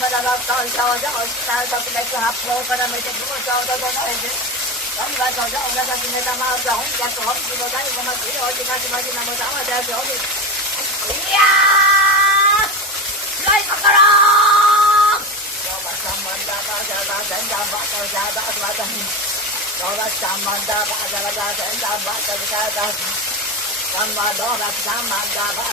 まだ六頭症状を失う特別八方からめて武将と整えて神は途上が先めたまうと本脚本気の第五幕用事かしましなもたまであっておみいやーライココローヨバサンマンダバジャラセンダバトジャダバタヒヨバサンマンダバジャラセンダバトジャダバサンマドバサンマンダバ